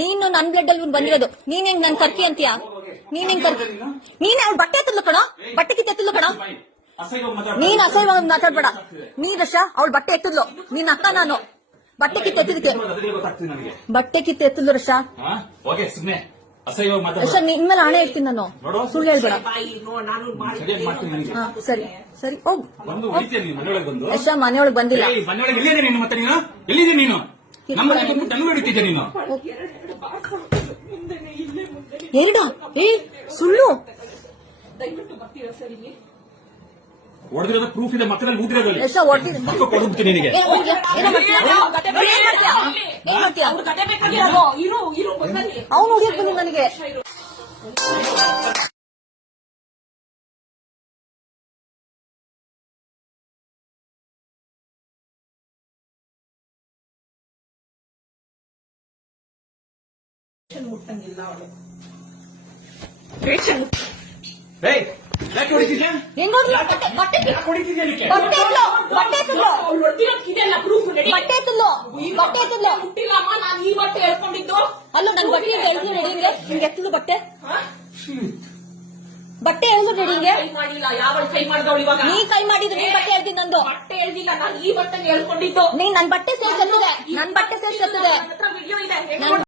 ನೀನು ನನ್ ಬ್ಲಡ್ ಅಲ್ಲಿ ಬಂದಿರೋದು. ನೀನ್ ಹೆಂಗ್ ನನ್ ಕರ್ಕಿ ಅಂತೀಯ? ನೀನ್ ಹೆಂಗ್ ಕರ್ಕಿ? ನೀನ್ ಬಟ್ಟೆ ಎತ್ತಲು ಕಣ? ಬಟ್ಟೆ ಕಿತ್ತ ಎತ್ತಲು ಕಣ. ನೀನ್ ಅಸಹ್ಯವಾಗಿ ಮಾತಾಡ್ಬೇಡ. ನೀ ರಶ ಅವಳ ಬಟ್ಟೆ ಎತ್ತಿದ್ಲು. ನಿನ್ನ ಅಕ್ಕ ನಾನು. ಬಟ್ಟೆ ಕಿತ್ತ ಎತ್ತಿದಕ್ಕೆ ಬಟ್ಟೆ ಕಿತ್ತ ಎತ್ತಿದ್ಲು ರಶ. ಮೇಲೆ ಹಣೆ ಇಡ್ತೀನಿ ನಾನು. ಸುಳ್ಳು ಹೇಳ್ಬೇಡ. ಸರಿ. ಸರಿ ಹೋಗ್. ಯಶ ರಶ ಮನೆಯೊಳಗ್ ಬಂದಿಲ್ಲ. ಎಲ್ಲಿದೆ ನೀನು ಮತ್ತೆ ಎರಡ ಏ ಸುಳ್ಳು ಹೊಡೆದಿರೋದು ಪ್ರೂಫ್ ಇದೆ ಮಕ್ಕಳಲ್ಲಿ ಊದಿರೋದಲ್ಲಿ ಎಷ್ಟ ಕೊಡ್ಬಿಡ್ತೀನಿ ನಿನಗೆ ಏನ್? ಏನೋ ಮಾಡ್ತೀಯ? ಏನ್ ಮಾಡ್ತೀಯ? ಏನ್ ಮಾಡ್ತೀಯ? ಅವ್ನು ಹೊಡಿಯಕ್ ಬಂದಿ ನನಗೆ ಮುಟ್ಟಂಗಿಲ್ಲ ಅವಳು ಏಯ್ ಯಾಕೆ ಹೊಡಿತಿದ್ಯಾ? ಹೆಂಗ್ ಬಟ್ಟೆ ಯಾಕೆ ಹೊಡಿತಿದ್ಯಾ? ಬಟ್ಟೆ ಎತ್ತಲು ಬಟ್ಟೆ ಎತ್ತಲು ಅವ್ಳು ಬಟ್ಟೆ ಎತ್ತಲು ಬಟ್ಟೆ ಎತ್ತಲು ಮುಟ್ಟಿಲ್ಲಮ್ಮ ನಾನು ಈ ಬಟ್ಟೆ ಹೇಳ್ಕೊಂಡಿದ್ದು ಅಲ್ಲ ನನ್ ಬಟ್ಟೆ ಎಳ್ದು ನಡಿಂಗೆ ನಿಂಗೆ ಎತ್ತಲು ಬಟ್ಟೆ. ಹಾ? ಬಟ್ಟೆ ಎಳ್ದು ನಡಿಂಗೆ ಕೈ ಮಾಡಿಲ್ಲ? ಯಾವಳು ಕೈ ಮಾಡ್ದವಳು ಇವಾಗ? ನೀ ಕೈ ಮಾಡಿದ್ರೆ ನೀನ್ ಬಟ್ಟೆ ಎಳ್ದಿ ನಂದು. ಬಟ್ಟೆ ಹೇಳ್ದಿಲ್ಲ ನಾನು ಈ ಬಟ್ಟೆ ಹೇಳ್ಕೊಂಡಿದ್ದು ನೀನ್ ನನ್ ಬಟ್ಟೆ ಸೇರ್ಸತ್ತದೆ ನನ್ ಬಟ್ಟೆ ಸೇರ್ಸತ್ತದೆ ವಿಡಿಯೋ ಇದೆ. ನನ್